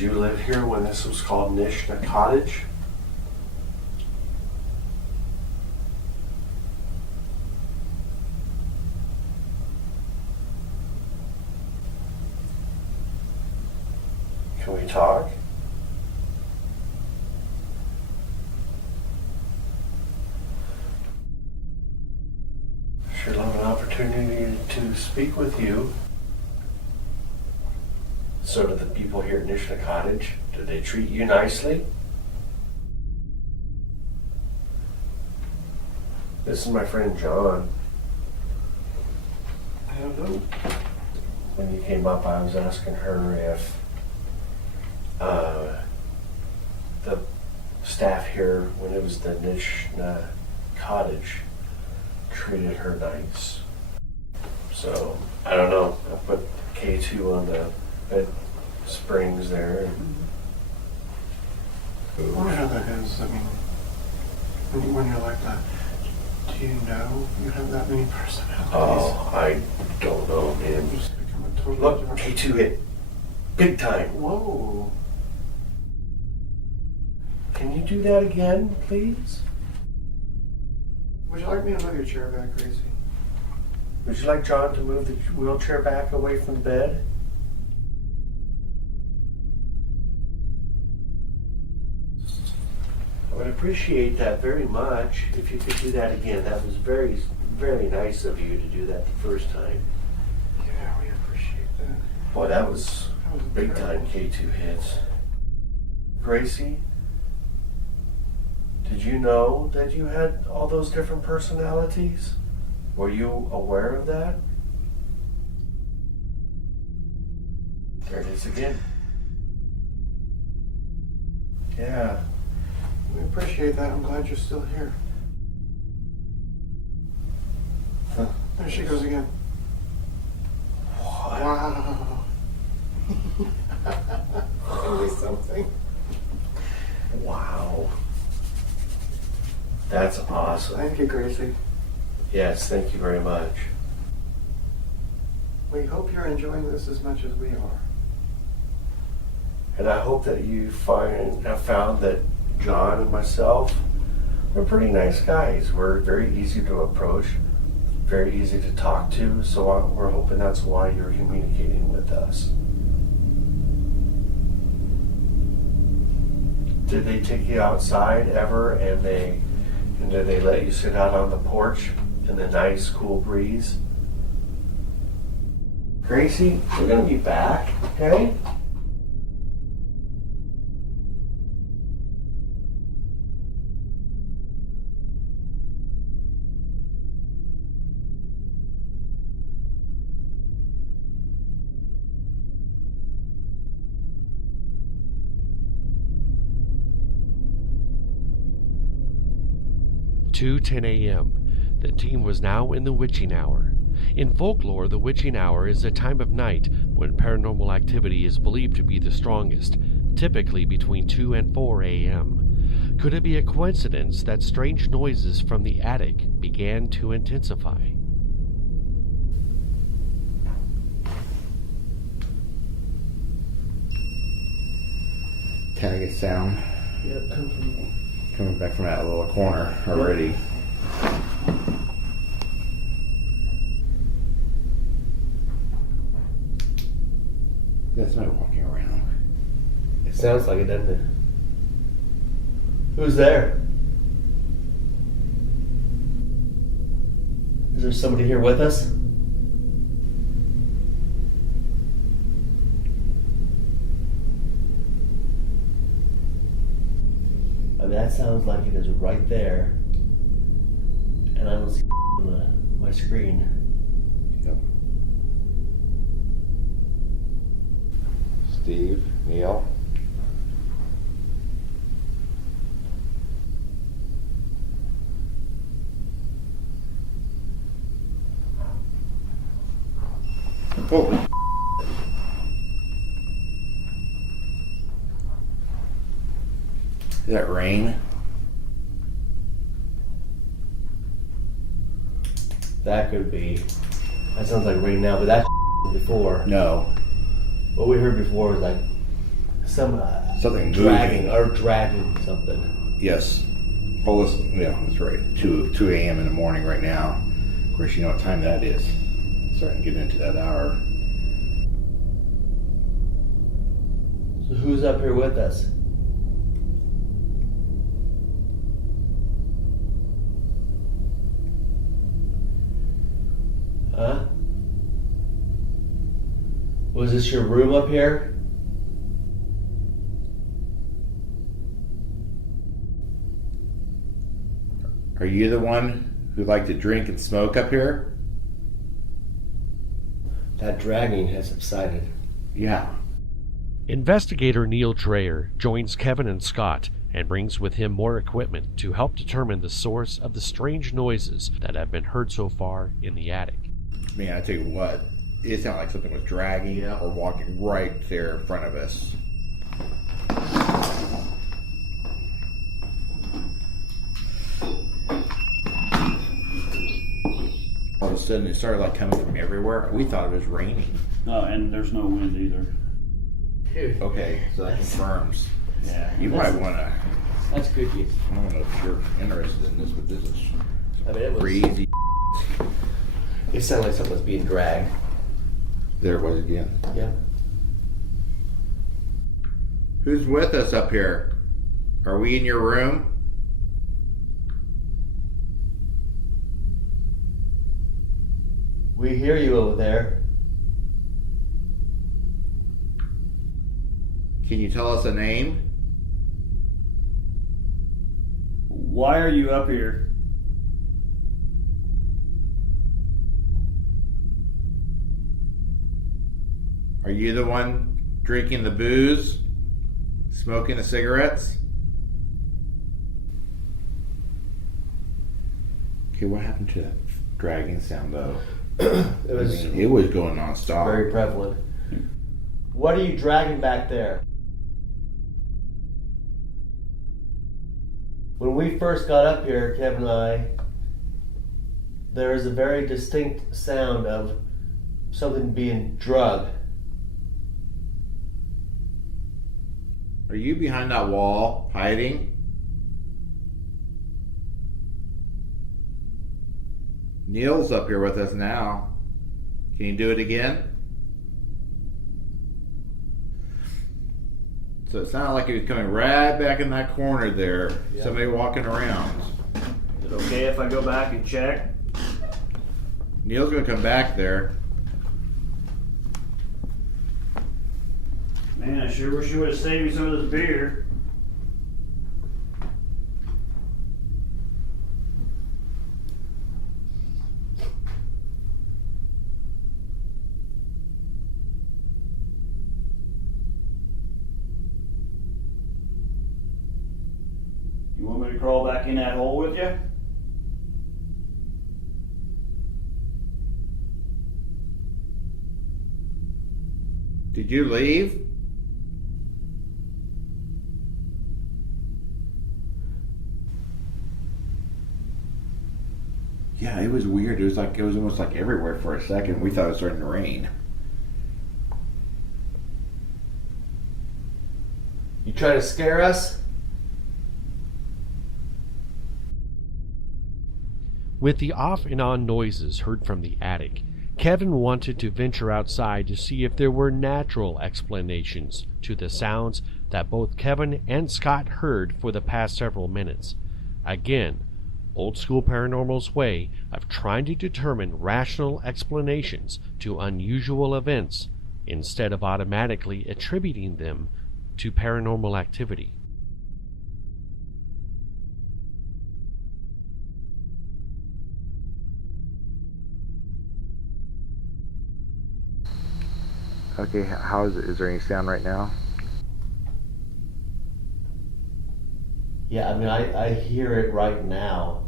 Did you live here when this was called Nishna Cottage? Can we talk? Sure love an opportunity to speak with you. So do the people here at Nishna Cottage. Do they treat you nicely? This is my friend John. I don't know. When you came up, I was asking her if the staff here, when it was the Nishna Cottage, treated her nice. So, I don't know. I put K2 on the bed springs there. I wonder how that is. I mean, when you're like that, do you know you have that many personalities? Oh, I don't know, man. You just become a totally Look, different... K2 hit big time. Whoa. Can you do that again, please? Would you like me to move your chair back, Gracie? Would you like John to move the wheelchair back away from the bed? I would appreciate that very much if you could do that again. That was very, very nice of you to do that the first time. Yeah, we appreciate that. Boy, that was big time incredible. K2 hits. Gracie, did you know that you had all those different personalities? Were you aware of that? There it is again. Yeah. We appreciate that. I'm glad you're still here. Huh. There she goes again. What? Wow. Give me something. Wow. That's awesome. Thank you, Gracie. Yes, thank you very much. We hope you're enjoying this as much as we are. And I hope that you have found that John and myself, we're pretty nice guys. We're very easy to approach, very easy to talk to, so we're hoping that's why you're communicating with us. Did they take you outside ever, and did they let you sit out on the porch in the nice cool breeze? Gracie, we're gonna be back, okay? Two 10 a.m. The team was now in the witching hour. In folklore, the witching hour is a time of night when paranormal activity is believed to be the strongest, typically between 2 and 4 a.m. Could it be a coincidence that strange noises from the attic began to intensify? Kind of get sound Yep, coming back from that little corner already. There's no walking around. It sounds like it, doesn't it? Who's there? Is there somebody here with us? I mean, that sounds like it is right there. And I don't see on my screen. Yep. Steve, Neil. Holy Is that rain? That could be. That sounds like rain now, but that's before. No. What we heard before was like Some Something dragging moving. or dragging something. Yes. Oh, listen, yeah, that's right. 2 a.m. in the morning right now. Of course, you know what time that is. Starting to get into that hour. So who's up here with us? Huh? Was this your room up here? Are you the one who liked to drink and smoke up here? That dragging has subsided. Yeah. Investigator Neil Dreyer joins Kevin and Scott and brings with him more equipment to help determine the source of the strange noises that have been heard so far in the attic. Man, I tell you what, it sounded like something was dragging or walking right there in front of us. All of a sudden, it started like coming from everywhere. We thought it was raining. No, and there's no wind either. Dude, Okay, so that confirms. Yeah. You might want to. that's creepy. I don't know if you're interested in this, but this is I mean, it was. crazy. It sounded like something was being dragged. There it was again. Yeah. Who's with us up here? Are we in your room? We hear you over there. Can you tell us a name? Why are you up here? Are you the one drinking the booze? Smoking the cigarettes? Okay, what happened to that dragging sound though? It was It was going non-stop. very prevalent. What are you dragging back there? When we first got up here, Kevin and I, there was a very distinct sound of something being drugged. Are you behind that wall, hiding? Neil's up here with us now. Can you do it again? So it sounded like he was coming right back in that corner there. Yeah. Somebody walking around. Is it okay if I go back and check? Neil's gonna come back there. Man, I sure wish you would have saved me some of this beer. You want me to crawl back in that hole with you? Did you leave? Yeah, it was weird. It was almost like everywhere for a second. We thought it was starting to rain. You trying to scare us? With the off and on noises heard from the attic, Kevin wanted to venture outside to see if there were natural explanations to the sounds that both Kevin and Scott heard for the past several minutes. Again, old school paranormal's way of trying to determine rational explanations to unusual events instead of automatically attributing them to paranormal activity. Okay, how is it? Is there any sound right now? Yeah, I mean, I hear it right now.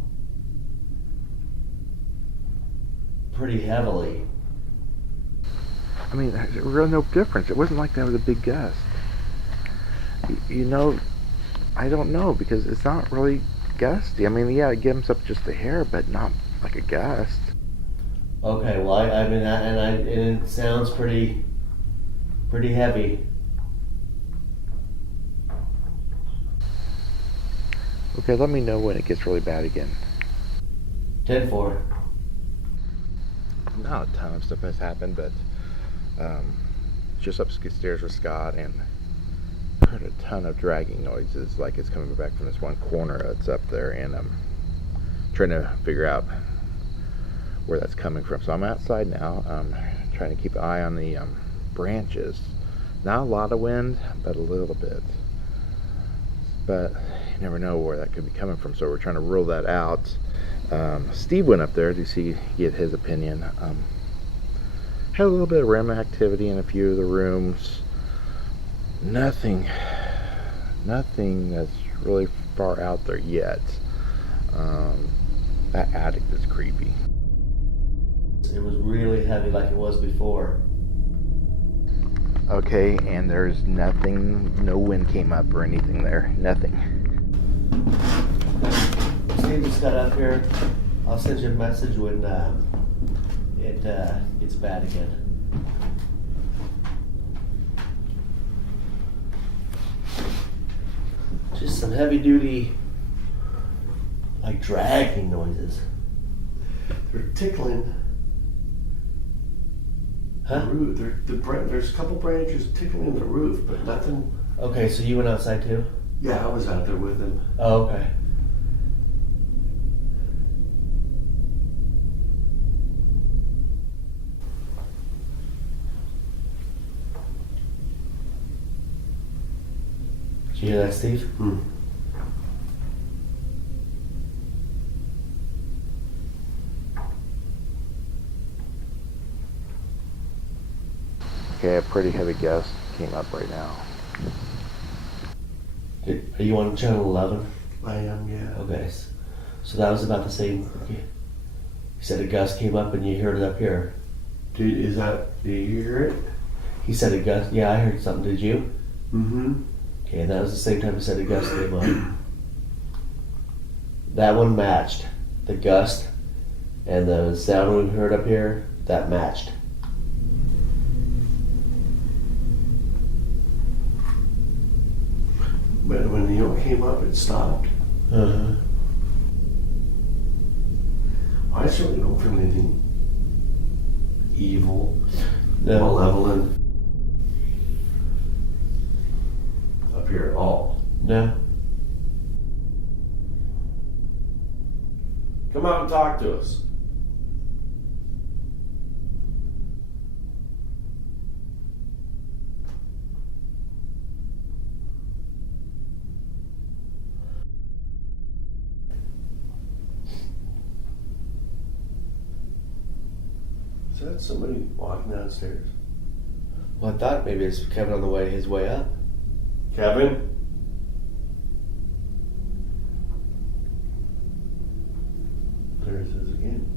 Pretty heavily. I mean, there's really no difference. It wasn't like that was a big gust. You know, I don't know, because it's not really gusty. I mean, yeah, it gets up just a hair, but not like a gust. Okay, well, I mean, and it sounds pretty heavy. Okay, let me know when it gets really bad again. 10-4. Not a ton of stuff has happened, but just upstairs with Scott and heard a ton of dragging noises, like it's coming back from this one corner that's up there, and I'm trying to figure out where that's coming from. So I'm outside now, trying to keep an eye on the branches. Not a lot of wind, but a little bit. But you never know where that could be coming from, so we're trying to rule that out. Steve went up there to get his opinion. Had a little bit of REM activity in a few of the rooms. Nothing that's really far out there yet. That attic is creepy. It was really heavy like it was before. Okay, and there's nothing, no wind came up or anything there. Nothing. Steve just got up here. I'll send you a message when it gets bad again. Just some heavy duty, like dragging noises. They're tickling Huh? the roof. There's a couple branches tickling the roof, but nothing. Okay, so you went outside too? Yeah, I was out there with him. Oh, okay. Did you hear that, Steve? Okay, a pretty heavy gust came up right now. Are you on channel 11? I am, yeah. Okay, so that was about the same. You said a gust came up and you heard it up here. Did you hear it? He said a gust. Yeah, I heard something. Did you? Mm-hmm. Okay, that was the same time he said a gust came up. That one matched the gust, and the sound we heard up here, that matched. But when Neil came up, it stopped. Uh-huh. I certainly don't feel anything evil, No. malevolent up here at all. No. Come out and talk to us. Is that somebody walking downstairs? Well, I thought maybe it's Kevin on his way up. Kevin? There it is again.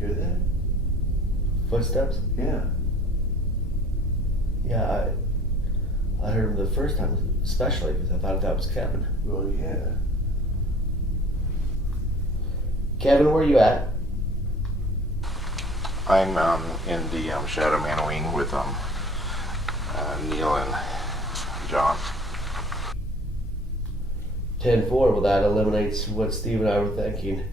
Hear that? Footsteps? Yeah. Yeah, I heard him the first time, especially because I thought that was Kevin. Well, yeah. Kevin, where you at? I'm in the Shadow Man wing with Neil and John. 10-4. Well, that eliminates what Steve and I were thinking.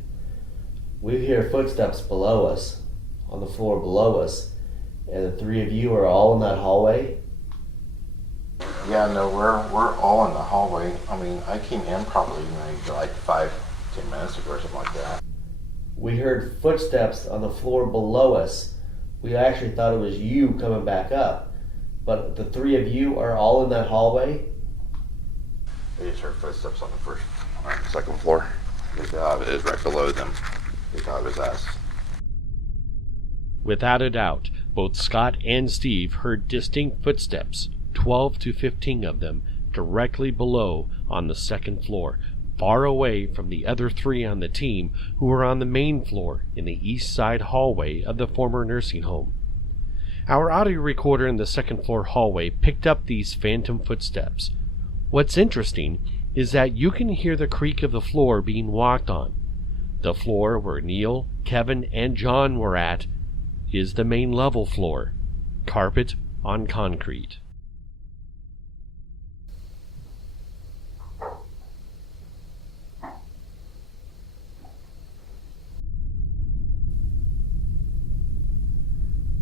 We hear footsteps below us, on the floor below us, and the three of you are all in that hallway. Yeah, no, we're all in the hallway. I mean, I came in probably maybe like 5-10 minutes ago or something like that. We heard footsteps on the floor below us. We actually thought it was you coming back up. But the three of you are all in that hallway? They just heard footsteps on the second floor. They thought it was right below them. They thought it was us. Without a doubt, both Scott and Steve heard distinct footsteps, 12 to 15 of them, directly below on the second floor, far away from the other three on the team who were on the main floor in the east side hallway of the former nursing home. Our audio recorder in the second floor hallway picked up these phantom footsteps. What's interesting is that you can hear the creak of the floor being walked on. The floor where Neil, Kevin, and John were at is the main level floor, carpet on concrete.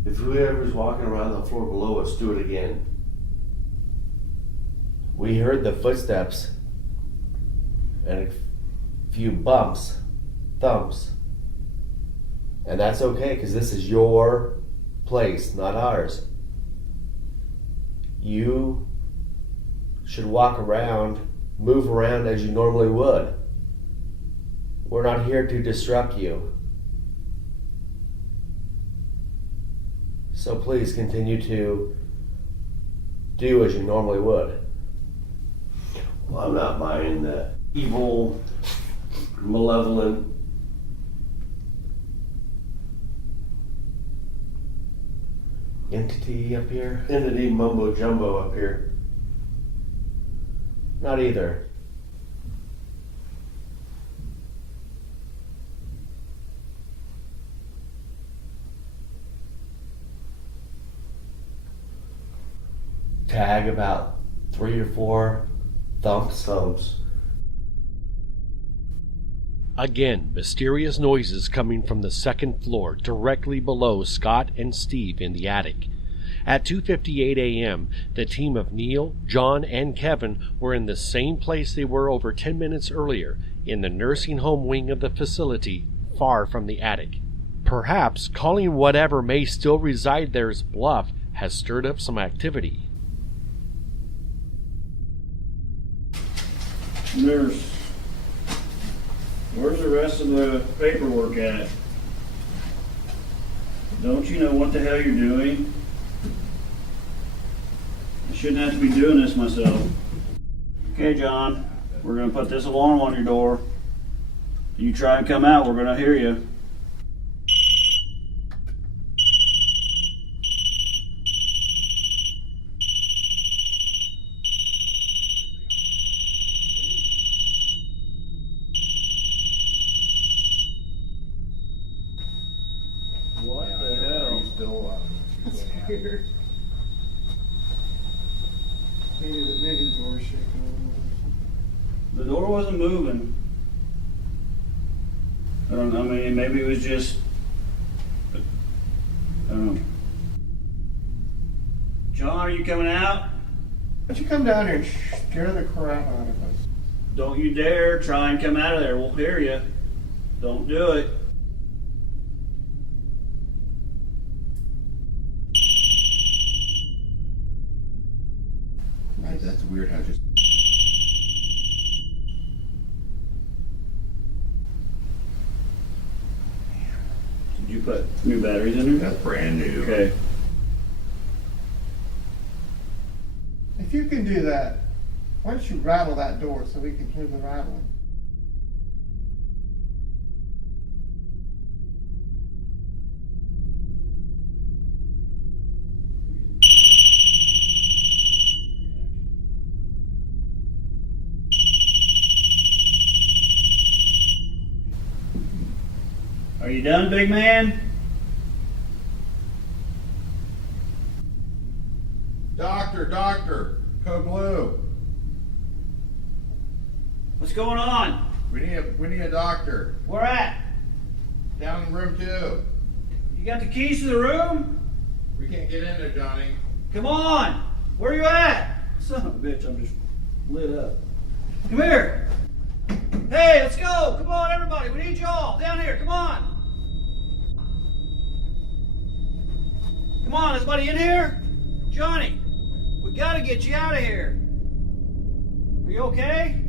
If whoever's walking around the floor below us, do it again. We heard the footsteps and a few bumps, thumps. And that's okay, because this is your place, not ours. You should walk around, move around as you normally would. We're not here to disrupt you. So please continue to do as you normally would. Well, I'm not buying the evil, malevolent Entity up here? entity mumbo jumbo up here. Not either. Tag about 3 or 4 thumps. Again, mysterious noises coming from the second floor directly below Scott and Steve in the attic. At 2:58 a.m., the team of Neil, John, and Kevin were in the same place they were over 10 minutes earlier, in the nursing home wing of the facility, far from the attic. Perhaps calling whatever may still reside there's bluff has stirred up some activity. Nurse, where's the rest of the paperwork at? Don't you know what the hell you're doing? I shouldn't have to be doing this myself. Okay, John, we're gonna put this alarm on your door. You try and come out, we're gonna hear you. What the hell? Maybe the door's shaking. The door wasn't moving. I don't know, I mean, maybe it was just, I don't know. John, are you coming out? But you come down here and scare the crap out of us. Don't you dare try and come out of there. We'll hear you. Don't do it. That's weird how just. Did you put new batteries in there? That's brand new. Okay. If you can do that, why don't you rattle that door so we can hear the rattling? Are you done, big man? Doctor, code blue. What's going on? We need a doctor. Where at? Down in room 2. You got the keys to the room? We can't get in there, Johnny. Come on! Where you at? Son of a bitch, I'm just lit up. Come here! Hey, let's go! Come on, everybody, we need y'all! Down here, come on! Come on, is anybody in here? Johnny, we gotta get you out of here. Are you okay?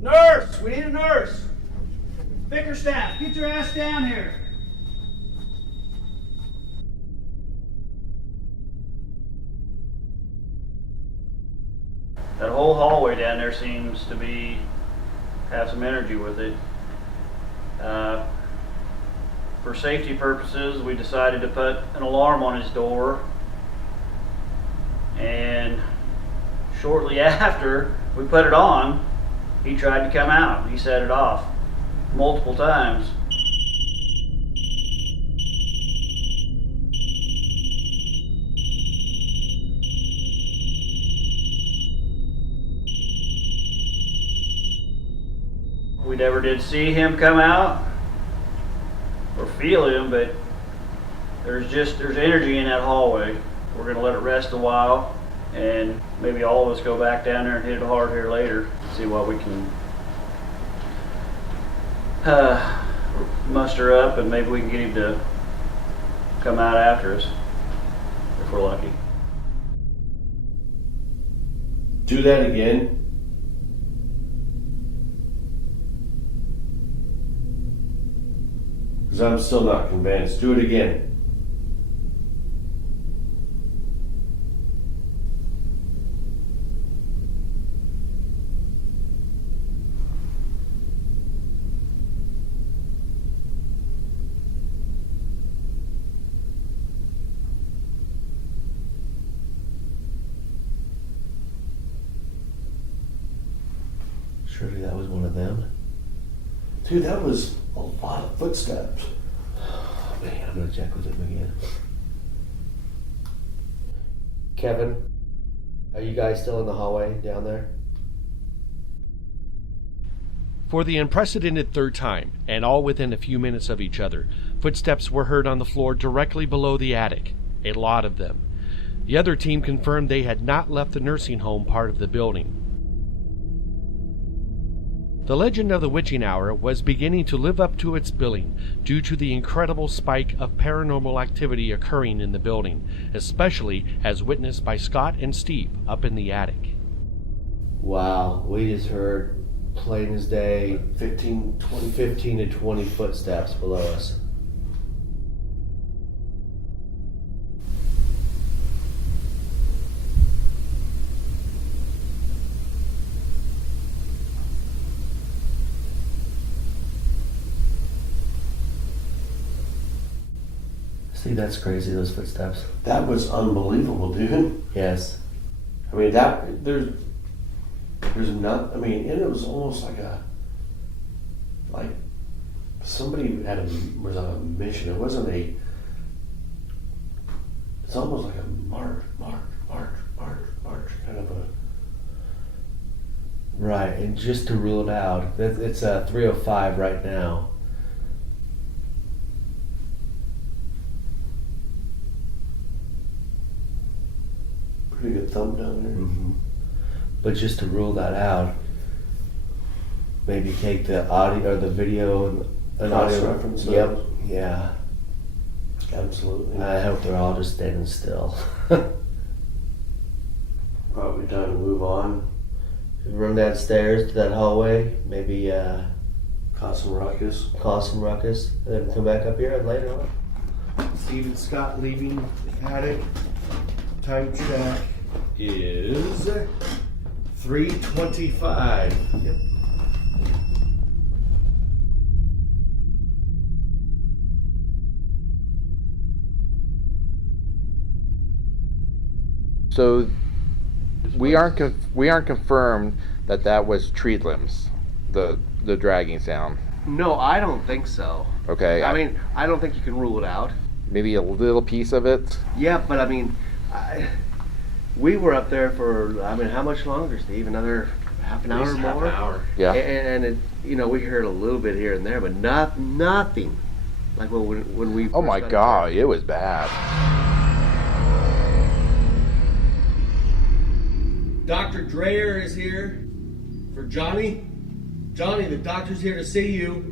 Nurse! We need a nurse! Bickerstaff, get your ass down here! That whole hallway down there seems to have some energy with it. For safety purposes, we decided to put an alarm on his door, and shortly after we put it on, he tried to come out. He set it off. multiple times. We never did see him come out or feel him, but there's energy in that hallway. We're gonna let it rest a while, and maybe all of us go back down there and hit it hard here later. See what we can muster up, and maybe we can get him to come out after us if we're lucky. Do that again. Because I'm still not convinced. Do it again. Surely that was one of them. Dude, that was a lot of footsteps. Oh, man, I'm gonna check with him again. Kevin, are you guys still in the hallway down there? For the unprecedented third time, and all within a few minutes of each other, footsteps were heard on the floor directly below the attic. A lot of them. The other team confirmed they had not left the nursing home part of the building. The legend of the witching hour was beginning to live up to its billing due to the incredible spike of paranormal activity occurring in the building, especially as witnessed by Scott and Steve up in the attic. Wow, we just heard plain as day 15 to 20 footsteps below us. See, that's crazy, those footsteps. That was unbelievable, dude. Yes. I mean, there's not, I mean, and it was almost like somebody was on a mission. It wasn't it's almost like a march kind of a. Right, and just to rule it out, it's 3:05 right now. Pretty good thumb down there. Mm-hmm. But just to rule that out, maybe take the audio or the video and an audio Reference. Yep. Yeah. Absolutely. I hope they're all just standing still. Probably time to move on. Run downstairs to that hallway, maybe Cause some ruckus. cause some ruckus, and then come back up here and later on. Steve and Scott leaving the attic. Time check is 3:25. Yep. So we aren't confirmed that was tree limbs, the dragging sound. No, I don't think so. Okay. I mean, I don't think you can rule it out. maybe a little piece of it. Yeah, but I mean, we were up there for, I mean, how much longer, Steve? Another half an hour or more? Half an hour. Yeah. And it, you know, we heard a little bit here and there, but nothing. Like when we. Oh my God, it was bad. Dr. Dreyer is here for Johnny. Johnny, the doctor's here to see you.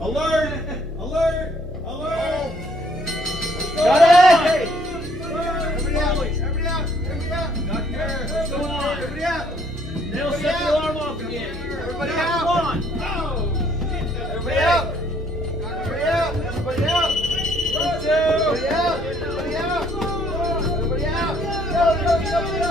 Alert! Alert! Alert! Johnny! Everybody out! Everybody out! Everybody out! Doctor, What's going on? everybody out! They'll set the alarm off again. Everybody Come out! on! Everybody out! Everybody out! Everybody out! Everybody out! Everybody out! Everybody out! Go, go, go, go!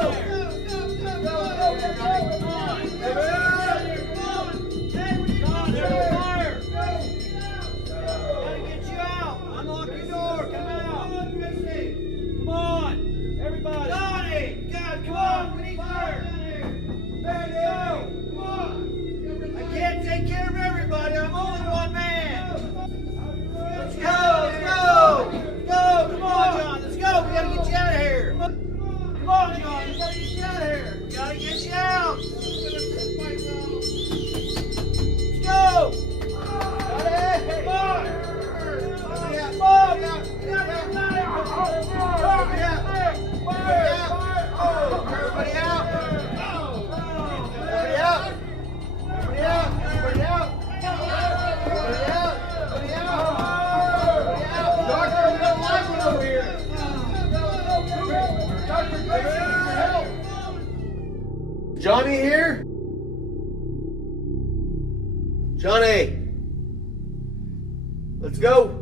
Johnny! Let's go!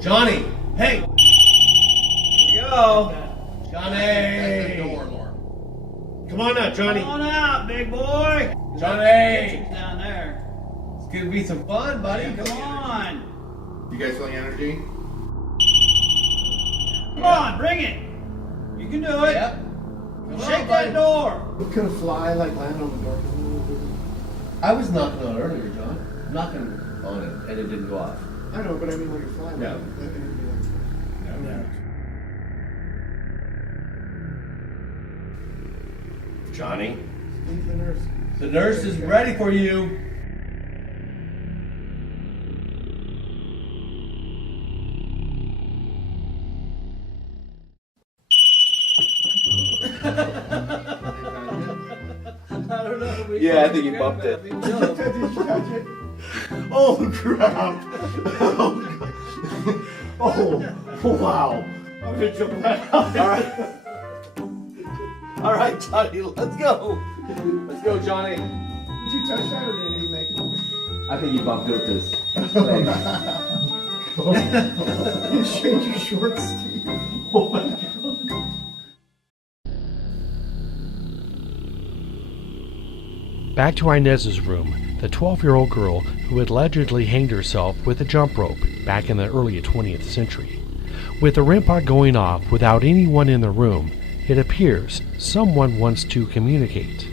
Johnny! Hey! Here we go. That's the Johnny! door, Lauren. Come on now, Johnny! Come on out, big boy. Johnny! Kitchen's down there. It's gonna be some fun, buddy. Come on. You guys feeling energy? Come on, bring it. You can do it. Yep. Shake that door. Could a fly like land on the door? I was knocking on it earlier, John. Knocking on it, and it didn't go off. I know, but I mean like a fly. No. That energy like No. Johnny, leave the nurse. the nurse is ready for you. Yeah, I think you bumped it. Did you touch it? Oh crap! Oh wow! I'm gonna jump back out. All right, Johnny, let's go. Let's go, Johnny. Did you touch that or did he make it? I think you bumped it with this. You shake your shorts, Steve. Oh my God. Back to Inez's room, the 12-year-old girl who had allegedly hanged herself with a jump rope back in the early 20th century. With the REM pod going off without anyone in the room, it appears someone wants to communicate.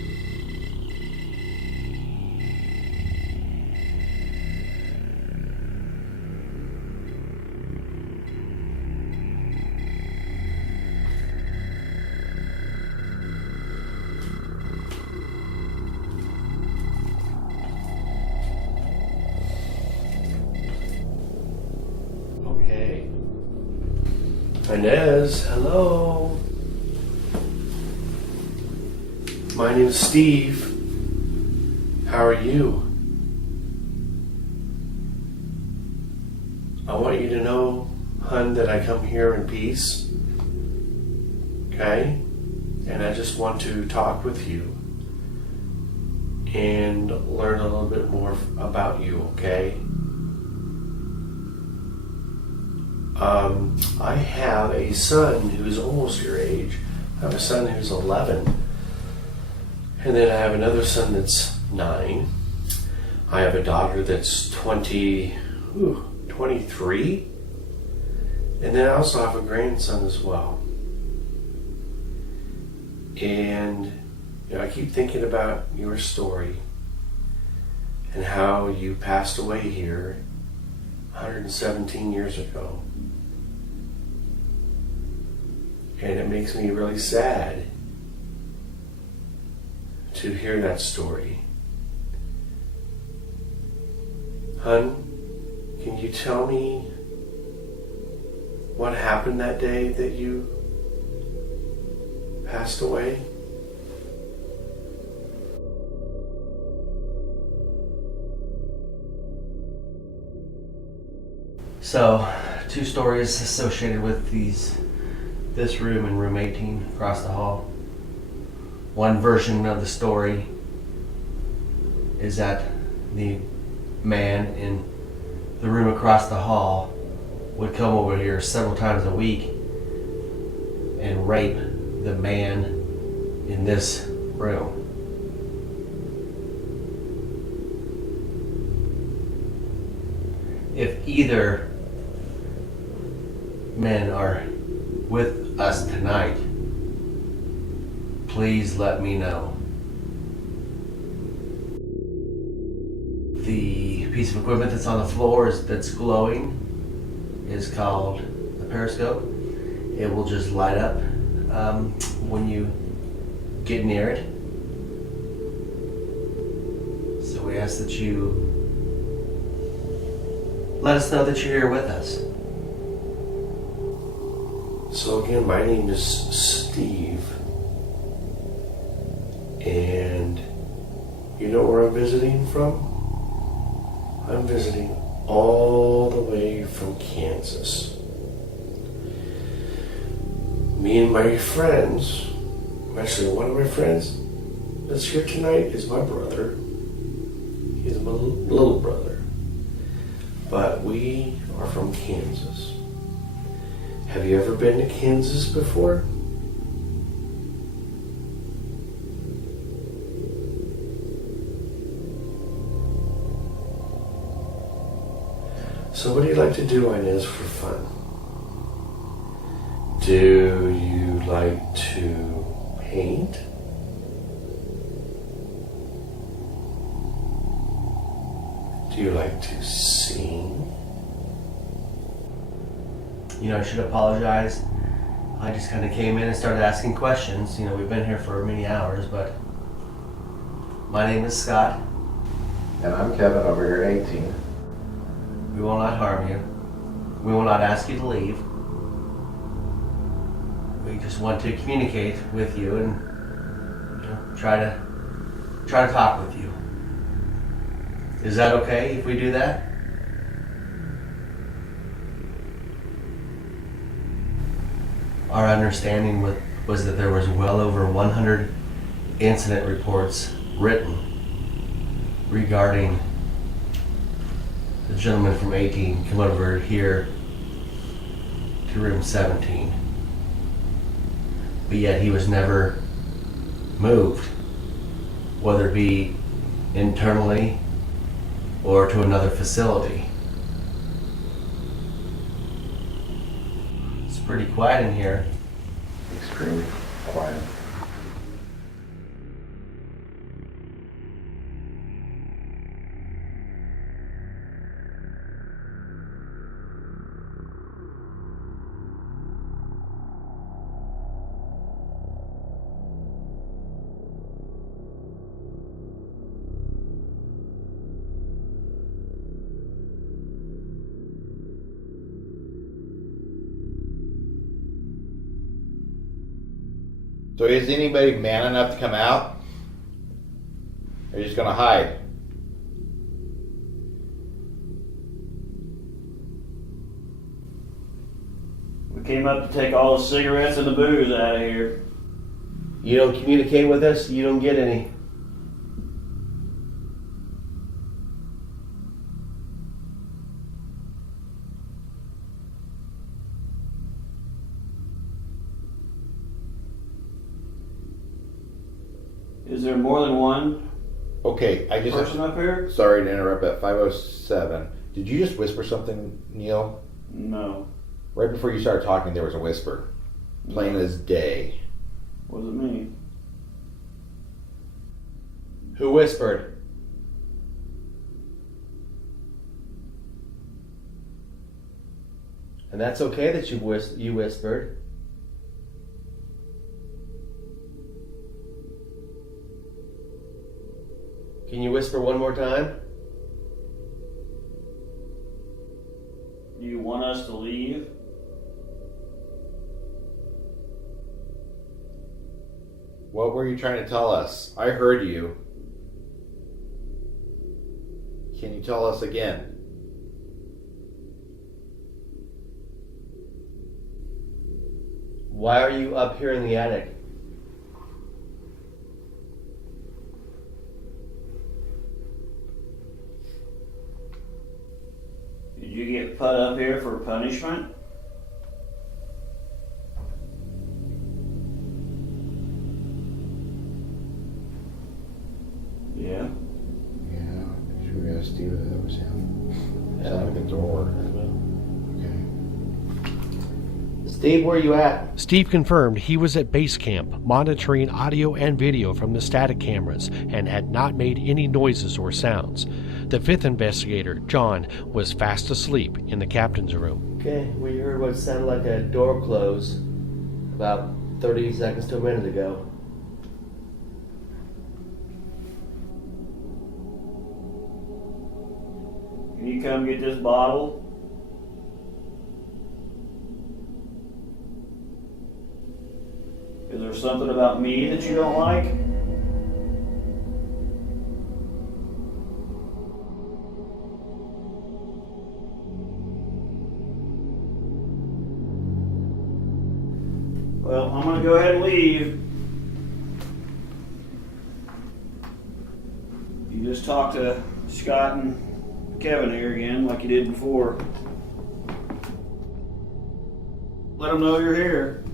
Okay. Inez, hello. My name's Steve. How are you? I want you to know, hun, that I come here in peace. Okay? And I just want to talk with you and learn a little bit more about you, okay? I have a son who's almost your age. I have a son who's 11. And then I have another son that's 9. I have a daughter that's 23. And then I also have a grandson as well. And I keep thinking about your story and how you passed away here 117 years ago. And it makes me really sad to hear that story. Hun, can you tell me what happened that day that you passed away? So, 2 stories associated with this room and room 18 across the hall. One version of the story is that the man in the room across the hall would come over here several times a week and rape the man in this room. If either men are with us tonight, please let me know. The piece of equipment that's on the floor that's glowing is called a periscope. It will just light up when you get near it. So we ask that you let us know that you're here with us. So again, my name is Steve, and you know where I'm visiting from? I'm visiting all the way from Kansas. Me and my friends, actually one of my friends that's here tonight is my brother. He's my little brother. But we are from Kansas. Have you ever been to Kansas before? So what do you like to do, Inez, for fun? Do you like to paint? Do you like to sing? I should apologize. I just kind of came in and started asking questions. We've been here for many hours, but my name is Scott. And I'm Kevin, over here 18. We will not harm you. We will not ask you to leave. We just want to communicate with you and try to talk with you. Is that okay if we do that? Our understanding was that there was well over 100 incident reports written regarding the gentleman from 18 come over here to room 17. But yet he was never moved, whether it be internally or to another facility. It's pretty quiet in here. Extremely quiet. So is anybody man enough to come out? Or are you just gonna hide? We came up to take all the cigarettes and the booze out of here. You don't communicate with us, you don't get any. Is there more than one Okay, I just person up here? sorry to interrupt at 5:07. Did you just whisper something, Neil? No. Right before you started talking, there was a whisper. Plain as day. What does it mean? Who whispered? And that's okay that you whispered. Can you whisper one more time? Do you want us to leave? What were you trying to tell us? I heard you. Can you tell us again? Why are you up here in the attic? Did you get put up here for punishment? Yeah. Yeah, should we ask Steve if that was him? Sound like a door. Okay. Steve, where are you at? Steve confirmed he was at base camp, monitoring audio and video from the static cameras, and had not made any noises or sounds. The fifth investigator, John, was fast asleep in the captain's room. Okay, we heard what sounded like a door close about 30 seconds to a minute ago. Can you come get this bottle? there something about me that you don't like? Well, I'm gonna go ahead and leave. You just talk to Scott and Kevin here again like you did before. Let them know you're here.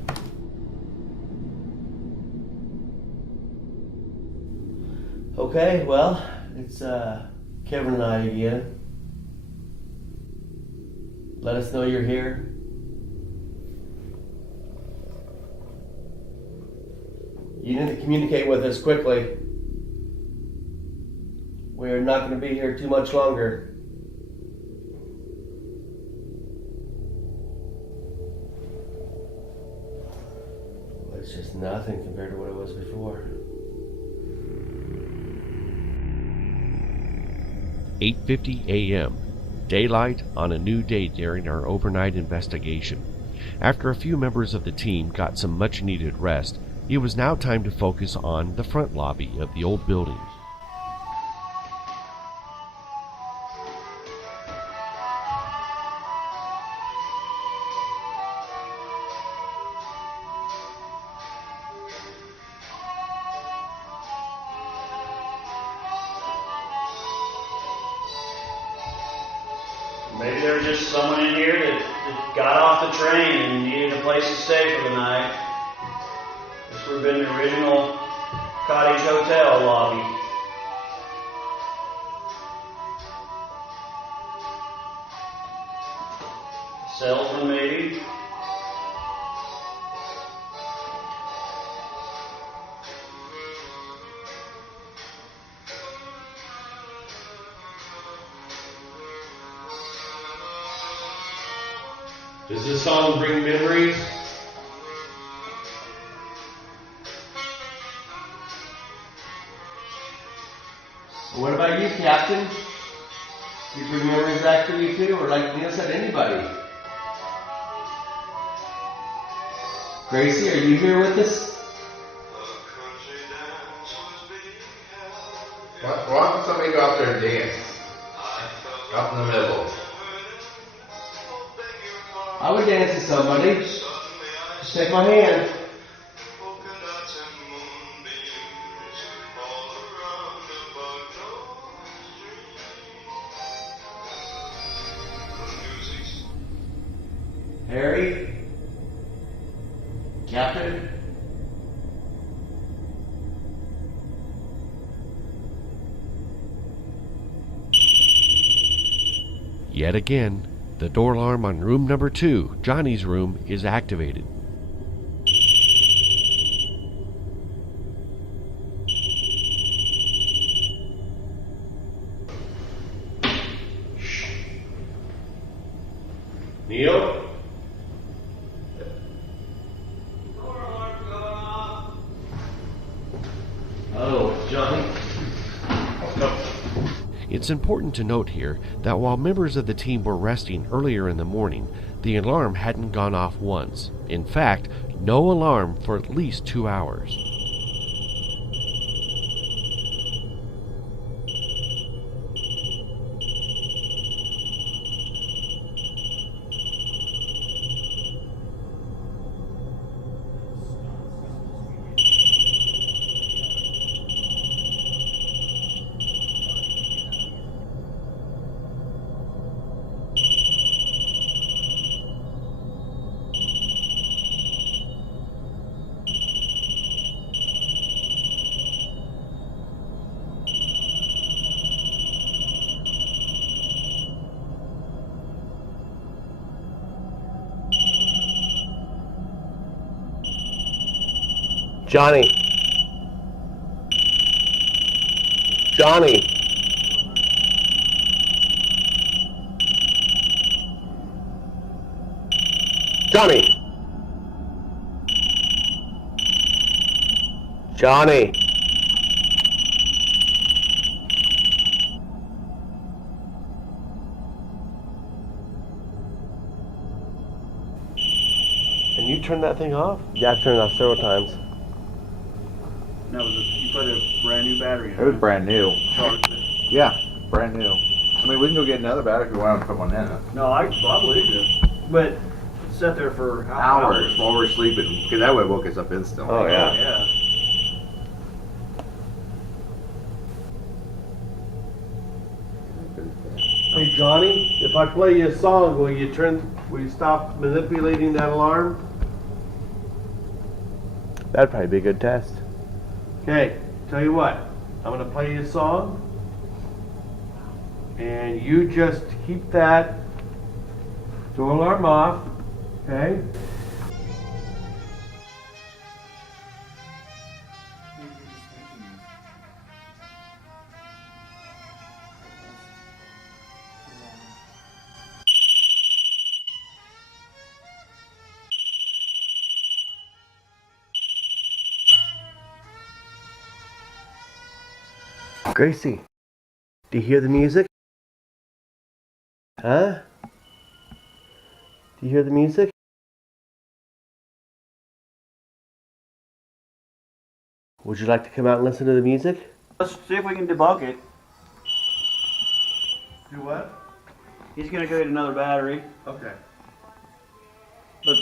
Okay, well, it's Kevin and I again. Let us know you're here. You need to communicate with us quickly. We're not going to be here too much longer. It's just nothing compared to what it was before. 8:50 a.m. Daylight on a new day during our overnight investigation. After a few members of the team got some much-needed rest, it was now time to focus on the front lobby of the old building. Maybe there was just someone in here that got off the train and needed a place to stay for the night. This would have been the original cottage hotel lobby. Salesman, maybe? Does this song bring memories? What about you, Captain? You bring memories back for you too, or like Neil said, anybody? Gracie, are you here with us? Why don't somebody go out there and dance? Out in the middle. I would dance to somebody. Just take my hand. Harry? Captain? Yet again, the door alarm on room number 2, Johnny's room, is activated. Neil? Oh, Johnny. It's important to note here that while members of the team were resting earlier in the morning, the alarm hadn't gone off once. In fact, no alarm for at least 2 hours. Johnny. Johnny. Johnny. Johnny. Can you turn that thing off? Yeah, I've turned it off several times. That was you put a brand new battery in It was brand new. Charged it. Yeah, brand new. I mean, we can go get another battery if we want to put one in it. No, I believe you. But it sat there for Hours while we're sleeping, because that way it woke us up instantly. Oh, yeah. Yeah. Hey Johnny, if I play you a song, will you stop manipulating that alarm? That'd probably be a good test. Okay, tell you what, I'm gonna play you a song, and you just keep that door alarm off, okay? Gracie, do you hear the music? Huh? Do you hear the music? Would you like to come out and listen to the music? Let's see if we can debunk it. Do what? He's gonna go get another battery, Okay. but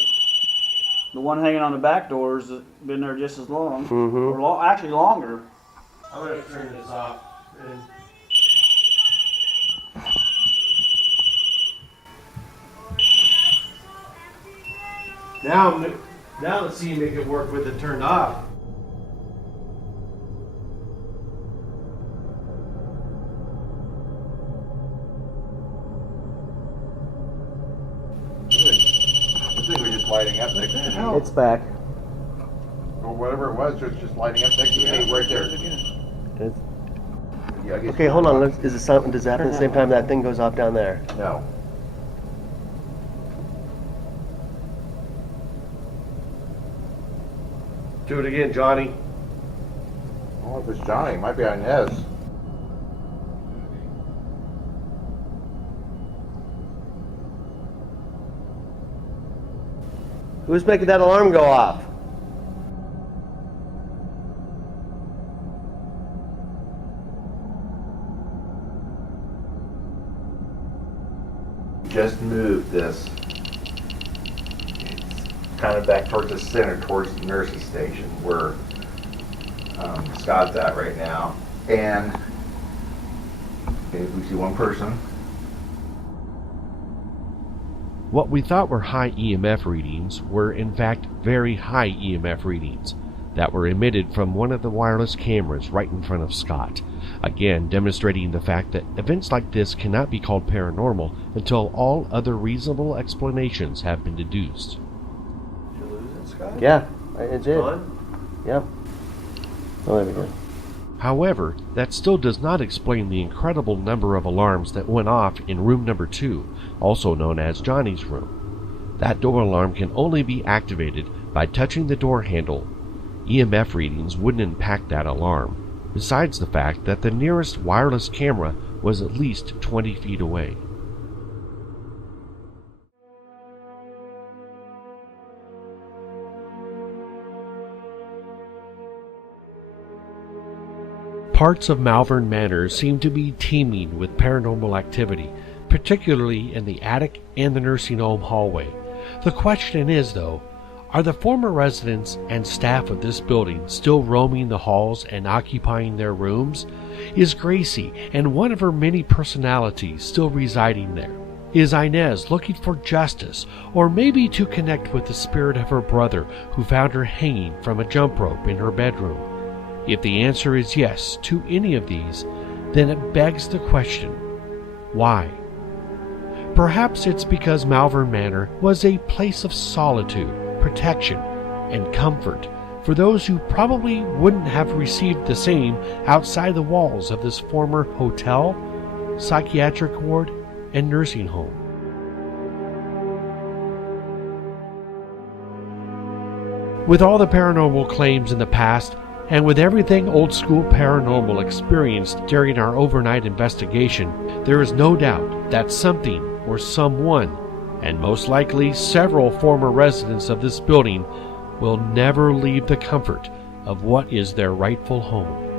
the one hanging on the back door's been there just as long, Mm-hmm. or actually longer. I'm gonna turn this off. Now let's see you make it work with it turned off. This thing was just lighting up next to me. It's back. Or whatever it was, just lighting up next to me right there. It's- Yeah, I guess- Okay, hold on. Is it something? Does it happen at the same time that thing goes off down there? No. Do it again, Johnny. Oh, if it's Johnny, it might be Inez. Who's making that alarm go off? Just moved this. It's kind of back towards the center, towards the nurse's station, where Scott's at right now. And okay, we see one person. What we thought were high EMF readings were in fact very high EMF readings that were emitted from one of the wireless cameras right in front of Scott, again demonstrating the fact that events like this cannot be called paranormal until all other reasonable explanations have been deduced. Did you lose it, Scott? Yeah, it did. Gone? Yep. Oh, there we go. However, that still does not explain the incredible number of alarms that went off in room number 2, also known as Johnny's room. That door alarm can only be activated by touching the door handle. EMF readings wouldn't impact that alarm, besides the fact that the nearest wireless camera was at least 20 feet away. Parts of Malvern Manor seem to be teeming with paranormal activity, particularly in the attic and the nursing home hallway. The question is, though, are the former residents and staff of this building still roaming the halls and occupying their rooms? Is Gracie and one of her many personalities still residing there? Is Inez looking for justice, or maybe to connect with the spirit of her brother who found her hanging from a jump rope in her bedroom? If the answer is yes to any of these, then it begs the question, why? Perhaps it's because Malvern Manor was a place of solitude, protection, and comfort for those who probably wouldn't have received the same outside the walls of this former hotel, psychiatric ward, and nursing home. With all the paranormal claims in the past, and with everything old school paranormal experienced during our overnight investigation, there is no doubt that something or someone, and most likely several former residents of this building, will never leave the comfort of what is their rightful home.